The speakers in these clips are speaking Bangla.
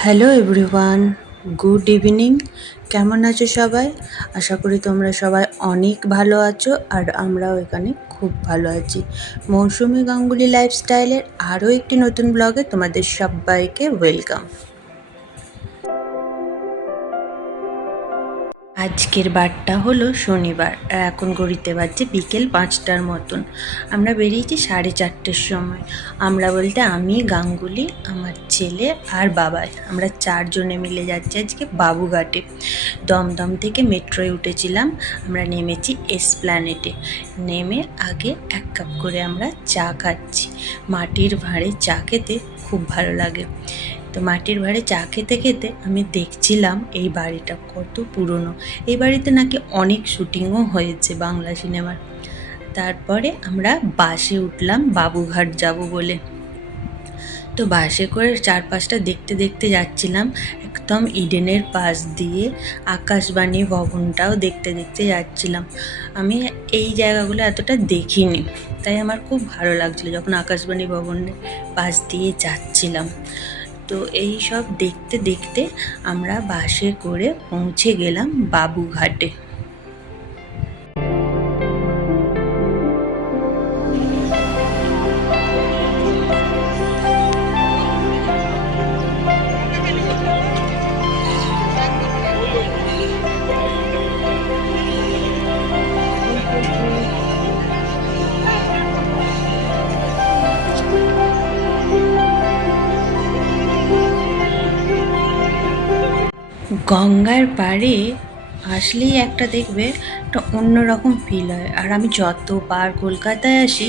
হ্যালো এভরিওয়ান গুড ইভিনিং কেমন আছো সবাই? আশা করি তোমরা সবাই অনেক ভালো আছো আর আমরাও এখানে খুব ভালো আছি। মৌসুমি গাঙ্গুলি লাইফস্টাইলের আরও একটি নতুন ব্লগে তোমাদের সবাইকে ওয়েলকাম আজকের বারটা হলো শনিবার এখন ঘড়িতে বাজছে বিকেল পাঁচটার মতন। আমরা বেরিয়েছি সাড়ে চারটের সময়। আমরা বলতে আমি, গাঙ্গুলি, আমার ছেলে আর বাবাই আমরা চারজনে মিলে যাচ্ছি আজকে বাবুঘাটে। দমদম থেকে মেট্রোয় উঠেছিলাম। আমরা নেমেছি এসপ্ল্যানেটে। নেমে আগে এক কাপ করে আমরা চা খাচ্ছি। মাটির ভাঁড়ে চা খেতে খুব ভালো লাগে। তো মাটির ভাড়ে চা খেতে খেতে আমি দেখছিলাম এই বাড়িটা কত পুরনো। এই বাড়িতে নাকি অনেক শুটিংও হয়েছে বাংলা সিনেমার। তারপরে আমরা বাসে উঠলাম বাবুঘাট যাব বলে। তো বাসে করে চারপাশটা দেখতে দেখতে যাচ্ছিলাম, একদম ইডেনের পাশ দিয়ে আকাশবাণী ভবনটাও দেখতে দেখতে যাচ্ছিলাম। আমি এই জায়গাগুলো এতটা দেখিনি, তাই আমার খুব ভালো লাগছিল যখন আকাশবাণী ভবনের পাশ দিয়ে যাচ্ছিলাম। তো এই সব দেখতে দেখতে আমরা বাসে করে পৌঁছে গেলাম বাবুঘাটে। গঙ্গার পাড়ে আসলেই একটা দেখবে একটা অন্যরকম ফিল হয়। আর আমি যতবার কলকাতায় আসি,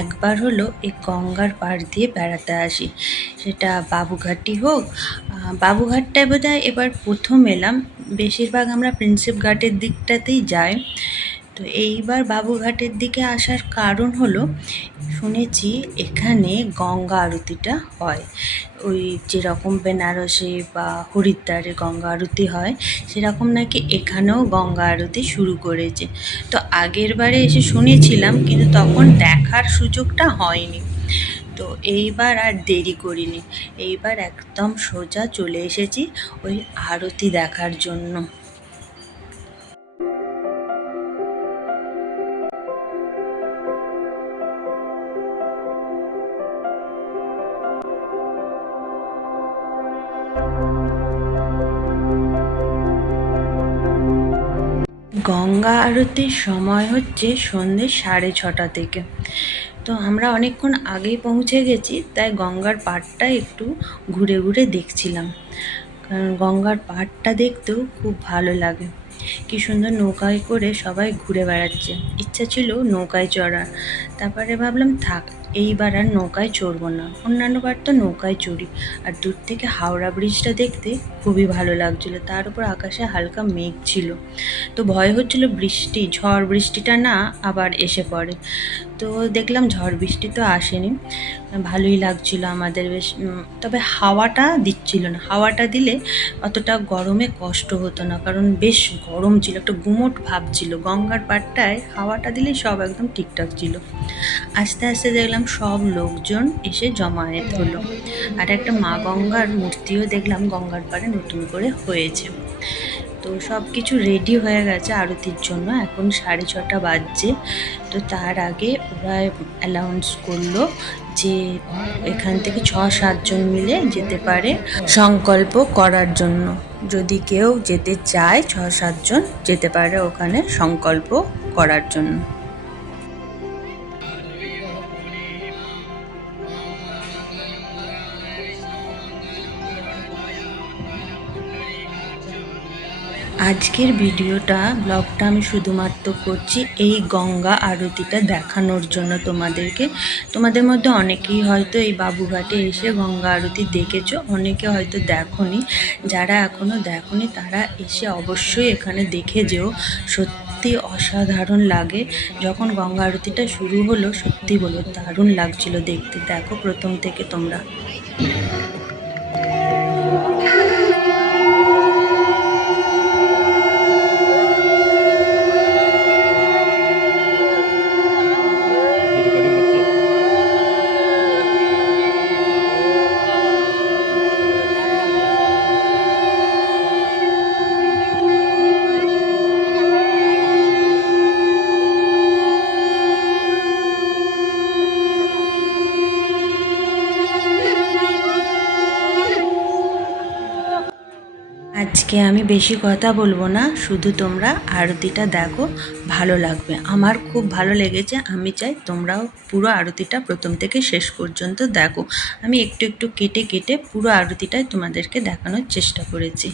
একবার হলো এই গঙ্গার পাড় দিয়ে বেড়াতে আসি। সেটা বাবুঘাটই হোক বাবুঘাটটায় বোধ হয় এবার প্রথম এলাম। বেশিরভাগ আমরা প্রিন্সেপ ঘাটের দিকটাতেই যাই। তো এইবার বাবুঘাটের দিকে আসার কারণ হলো, শুনেছি এখানে গঙ্গা আরতিটা হয়। ওই যেরকম বেনারসে বা হরিদ্বারে গঙ্গা আরতি হয়, সেরকম নাকি এখানেও গঙ্গা আরতি শুরু করেছে। তো আগের বারে এসে শুনেছিলাম, কিন্তু তখন দেখার সুযোগটা হয়নি। তো এইবার আর দেরি করিনি। এইবার একদম সোজা চলে এসেছি ওই আরতি দেখার জন্য। আরতির সময় হচ্ছে সন্ধ্যে সাড়ে ছটা থেকে। তো আমরা অনেকক্ষণ আগেই পৌঁছে গেছি, তাই গঙ্গার পাড়টা একটু ঘুরে ঘুরে দেখছিলাম। কারণ গঙ্গার পাড়টা দেখতেও খুব ভালো লাগে। কি সুন্দর নৌকায় করে সবাই ঘুরে বেড়াচ্ছে। ইচ্ছা ছিল নৌকায় চড়ার। তারপরে ভাবলাম থাক এইবার আর নৌকায় চড়বো না। অন্যান্যবার তো নৌকায় চড়ি। আর দূর থেকে হাওড়া ব্রিজটা দেখতে খুবই ভালো লাগছিল। তার উপর আকাশে হালকা মেঘ ছিল। তো ভয় হচ্ছিল বৃষ্টি, ঝড় বৃষ্টিটা না আবার এসে পড়ে। তো দেখলাম ঝড় বৃষ্টি তো আসেনি। ভালোই লাগছিল আমাদের বেশ। তবে হাওয়াটা দিচ্ছিল না। হাওয়াটা দিলে অতটা গরমে কষ্ট হতো না। কারণ বেশ গরম ছিল, একটা গুমোট ভাব ছিল। গঙ্গার পাড়টায় হাওয়াটা দিলে সব একদম ঠিকঠাক ছিল। আস্তে আস্তে দেখলাম সব লোকজন এসে জমায়েত হলো। আর একটা মা গঙ্গার মূর্তিও দেখলাম, গঙ্গার পাড়ে নতুন করে হয়েছে। তো সব কিছু রেডি হয়ে গেছে আরতির জন্য। এখন সাড়ে ছটা বাজছে। তো তার আগে ওরা অ্যালাউন্স করল যে এখান থেকে ছ সাতজন মিলে যেতে পারে সংকল্প করার জন্য। যদি কেউ যেতে চায়, ছ সাতজন যেতে পারে ওখানে সংকল্প করার জন্য। আজকের ভিডিওটা ব্লগটা আমি শুধুমাত্র করছি এই গঙ্গা আরতিটা দেখানোর জন্য তোমাদেরকে। তোমাদের মধ্যে অনেকেই হয়তো এই বাবুঘাটে এসে গঙ্গা আরতি দেখেছ, অনেকে হয়তো দেখনি। যারা এখনও দেখনি, তারা এসে অবশ্যই এখানে দেখে যেও। সত্যি অসাধারণ লাগে। যখন গঙ্গা আরতিটা শুরু হলো, সত্যি বলো দারুণ লাগছিল দেখতে। দেখো প্রথম থেকে তোমরা। আমি বেশি কথা বলব না, শুধু তোমরা আরতিটা দেখো, ভালো লাগবে। আমার খুব ভালো লেগেছে, আমি চাই তোমরাও পুরো আরতিটা প্রথম থেকে শেষ পর্যন্ত দেখো। আমি একটু একটু কেটে কেটে পুরো আরতিটাই তোমাদেরকে দেখানোর চেষ্টা করেছি।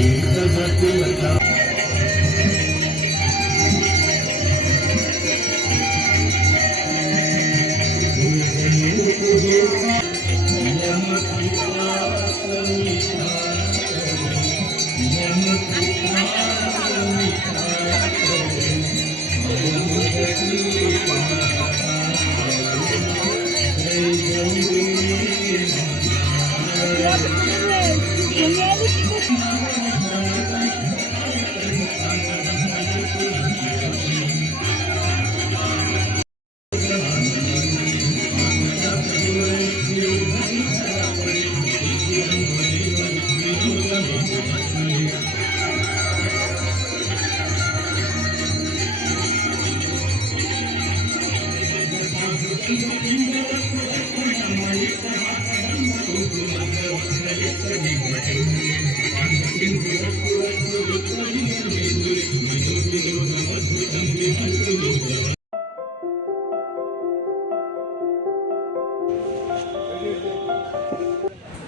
पशुपत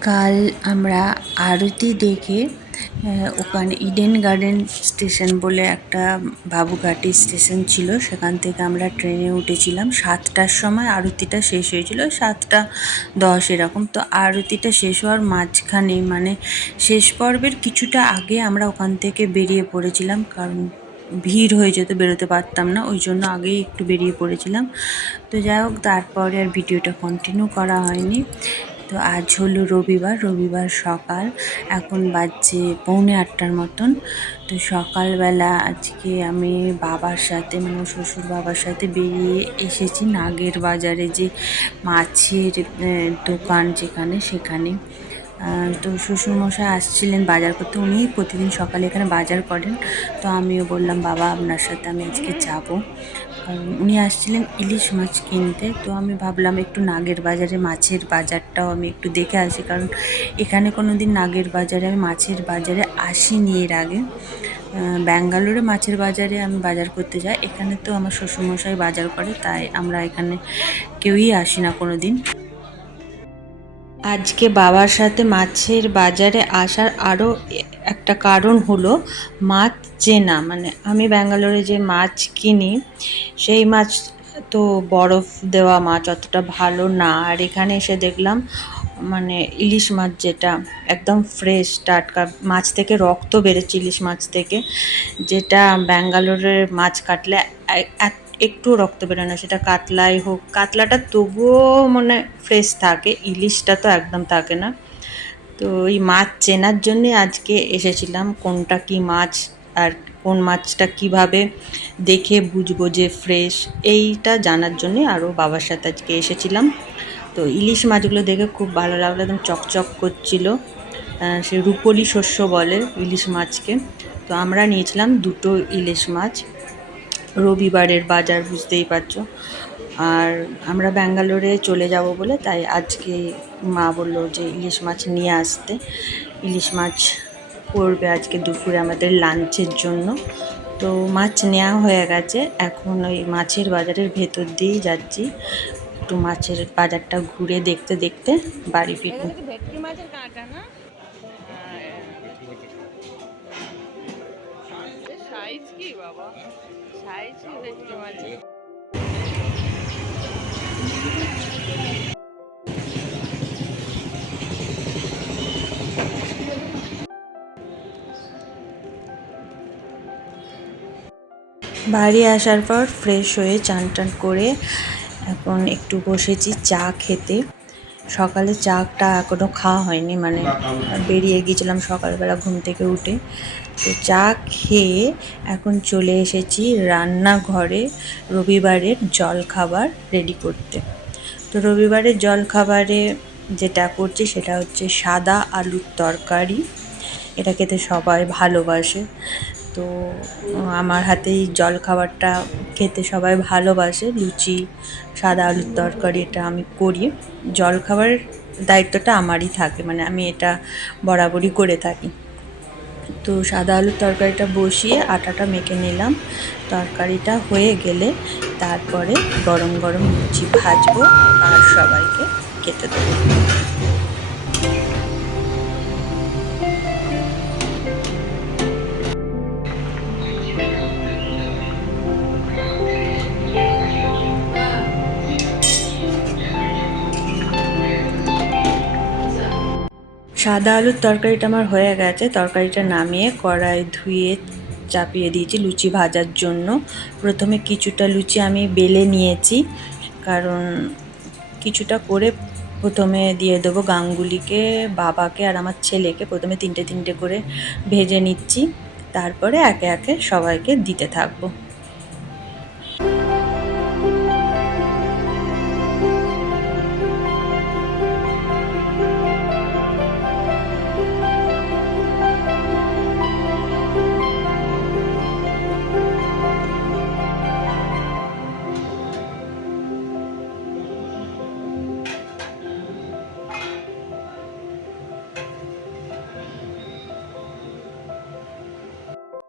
কাল আমরা আরতি দেখে ওখানে ইডেন গার্ডেন স্টেশন বলে একটা বাবুঘাটি স্টেশন ছিল। সেখান থেকে আমরা ট্রেনে উঠেছিলাম। সাতটার সময় আরতিটা শেষ হয়েছিল। সাতটা দশ এরকম। তো আরতিটা শেষ হওয়ার মাঝখানে মানে শেষ পর্বের কিছুটা আগে আমরা ওখান থেকে বেরিয়ে পড়েছিলাম। কারণ ভিড় হয়ে যেত, বেরোতে পারতাম না। ওই জন্য আগেই একটু বেরিয়ে পড়েছিলাম। তো যাই হোক, তারপরে আর ভিডিওটা কন্টিনিউ করা হয়নি। তো আজ হলো রবিবার রবিবার সকাল, এখন বাজছে পৌনে আটটার মতন। তো সকালবেলা আজকে আমি বাবার সাথে মানে শ্বশুর বাবার সাথে বেরিয়ে এসেছি নাগের বাজারে যে মাছের দোকান যেখানে, সেখানে। তো শ্বশুরমশাই আসছিলেন বাজার করতে। উনি প্রতিদিন সকালে এখানে বাজার করেন। তো আমিও বললাম, বাবা, আপনার সাথে আমি আজকে যাব। উনি আসছিলেন ইলিশ মাছ কিনতে। তো আমি ভাবলাম একটু নাগের বাজারে মাছের বাজারটাও আমি একটু দেখে আসি। কারণ এখানে কোনো দিন নাগের বাজারে, আমি মাছের বাজারে আসিনি এর আগে। ব্যাঙ্গালোরে মাছের বাজারে আমি বাজার করতে যাই। এখানে তো আমার শ্বশুরমশাই বাজার করে, তাই আমরা এখানে কেউই আসি না কোনো দিন আজকে বাবার সাথে মাছের বাজারে আসার আরও একটা কারণ হলো মাছ চেনা। মানে আমি ব্যাঙ্গালোরে যে মাছ কিনি, সেই মাছ তো বরফ দেওয়া মাছ অতটা ভালো না। আর এখানে এসে দেখলাম মানে ইলিশ মাছ যেটা একদম ফ্রেশ টাটকা মাছ থেকে রক্ত বেড়েছে ইলিশ মাছ থেকে, যেটা ব্যাঙ্গালোরের মাছ কাটলে এত- একটু রক্ত বেরোয় না, সেটা কাতলাই হোক, কাতলাটা তবুও মানে ফ্রেশ থাকে, ইলিশটা তো একদম থাকে না। তো এই মাছ চেনার জন্যে আজকে এসেছিলাম, কোনটা কি মাছ আর কোন মাছটা কীভাবে দেখে বুঝব যে ফ্রেশ এইটা জানার জন্যে আরও বাবার সাথে আজকে এসেছিলাম। তো ইলিশ মাছগুলো দেখে খুব ভালো লাগল, একদম চকচক করছিল সে রূপলি শস্য বলে ইলিশ মাছকে। তো আমরা নিয়েছিলাম দুটো ইলিশ মাছ রবিবারের বাজার বুঝতেই পারছ। আর আমরা ব্যাঙ্গালোরে চলে যাব বলে তাই আজকে মা বলল যে ইলিশ মাছ নিয়ে আসতে। ইলিশ মাছ করবে আজকে দুপুরে আমাদের লাঞ্চের জন্য। তো মাছ নেওয়া হয়ে গেছে। এখন ওই মাছের বাজারের ভেতর দিয়েই যাচ্ছি। একটু মাছের বাজারটা ঘুরে দেখতে দেখতে বাড়ি ফিরবো। বাড়ি আসার পর ফ্রেশ হয়ে চান টান করে এখন একটু বসেছি চা খেতে। সকালে চাটা এখনও খাওয়া হয়নি মানে বেরিয়ে গিয়েছিলাম সকালবেলা ঘুম থেকে উঠে। তো চা খেয়ে এখন চলে এসেছি রান্নাঘরে রবিবারের জল খাবার রেডি করতে। তো রবিবারের জল খাবারে যেটা করছি সেটা হচ্ছে সাদা আলুর তরকারি। এটা খেতে সবাই ভালোবাসে। তো আমার হাতেই জল খাবারটা খেতে সবাই ভালোবাসে, লুচি, সাদা আলুর তরকারি এটা আমি করি। জল খাবারের দায়িত্বটা আমারই থাকে মানে আমি এটা বরাবরই করে থাকি। তো সাদা আলুর তরকারিটা বসিয়ে আটাটা মেখে নিলাম, তরকারিটা হয়ে গেলে তারপরে গরম গরম লুচি ভাজবো আর সবাইকে খেতে দেবো। সাদা আলুর তরকারিটা আমার হয়ে গেছে। তরকারিটা নামিয়ে কড়াই ধুয়ে চাপিয়ে দিয়েছি লুচি ভাজার জন্য। প্রথমে কিছুটা লুচি আমি বেলে নিয়েছি, কারণ কিছুটা করে প্রথমে দিয়ে দেবো গাঙ্গুলিকে, বাবাকে আর আমার ছেলেকে। প্রথমে তিনটে তিনটে করে ভেজে নিচ্ছি, তারপরে একে একে সবাইকে দিতে থাকব।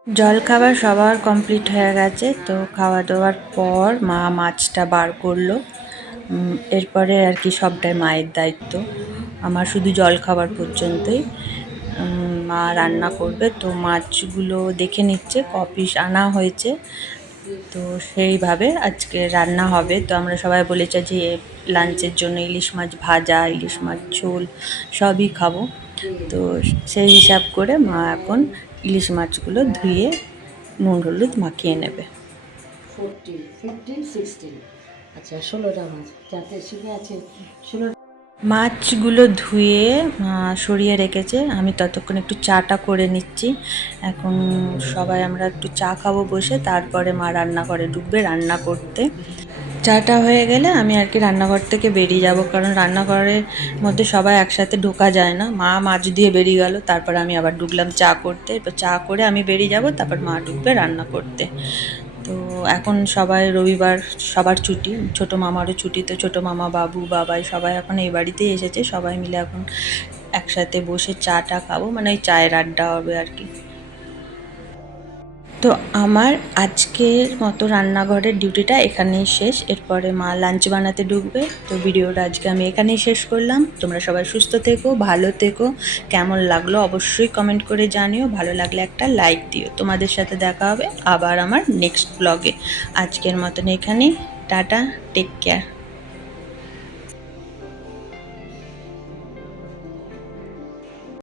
জল খাবার সবার কমপ্লিট হয়ে গেছে, তো খাওয়া দাওয়ার পর মা মাছটা বার করল। এরপরে আর কি সবটাই মায়ের দায়িত্ব। আমার শুধু জল খাবার পর্যন্তই। মা রান্না করবে, তো মাছগুলো দেখে নিচ্ছে, কপিস আনা হয়েছে। তো সেইভাবে আজকে রান্না হবে। তো আমরা সবাই বলেছি যে, লাঞ্চের জন্য ইলিশ মাছ ভাজা, ইলিশ মাছ ঝোল সবই খাব। তো সেই হিসাব করে মা এখন ইলিশ মাছগুলো ধুয়ে নুন, হলুদ মাখিয়ে নেবে। Fourteen, fifteen, sixteen. আচ্ছা ষোলোটা মাছ, যাতে শিখে আছে ষোলো মাছগুলো ধুয়ে সরিয়ে রেখেছে। আমি ততক্ষণ একটু চাটা করে নিচ্ছি। এখন সবাই আমরা একটু চা খাব বসে, তারপরে মা রান্নাঘরে ঢুকবে রান্না করতে। চাটা হয়ে গেলে আমি আর কি রান্নাঘর থেকে বেরিয়ে যাব, কারণ রান্নাঘরের মধ্যে সবাই একসাথে ঢোকা যায় না। মা মাছ দিয়ে বেরিয়ে গেল, তারপর আমি আবার ঢুকলাম চা করতে। এরপর চা করে আমি বেরিয়ে যাব, তারপর মা ঢুকবে রান্না করতে। তো এখন সবাই রবিবার সবার ছুটি, ছোট মামারও ছুটি, তো ছোট মামা, বাবু, বাবাই সবাই এখন এই বাড়িতেই এসেছে, সবাই মিলে এখন একসাথে বসে চা টা খাব মানে ওই চায়ের আড্ডা হবে আর কি। তো আমার আজকের মতো রান্নাঘরের ডিউটিটা এখানেই শেষ। এরপরে মা লাঞ্চ বানাতে ঢুকবে। তো ভিডিওটা আজকে আমি এখানেই শেষ করলাম। তোমরা সবাই সুস্থ থেকো, ভালো থেকো। কেমন লাগল অবশ্যই কমেন্ট করে জানিও। ভালো লাগলে একটা লাইক দিও। তোমাদের সাথে দেখা হবে আবার আমার নেক্সট ব্লগে। আজকের মতন এখানেই। Tata, take care.